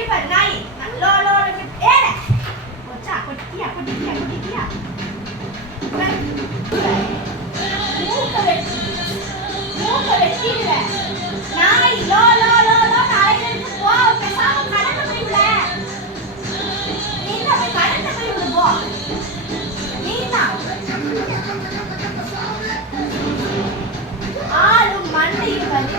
ಇಪ್ಪತ್ತು ನಾಯಿ low low ಏನೇ ಕೊಚ್ಚ ಕೊಟ್ಟಿಯ ಕೊಟ್ಟಿಯ ಕೊಟ್ಟಿಯ ಮೂಕ வெட்டி மூக்க வெட்டிடுற நாய் ஆளும் மண்ணையும் வந்து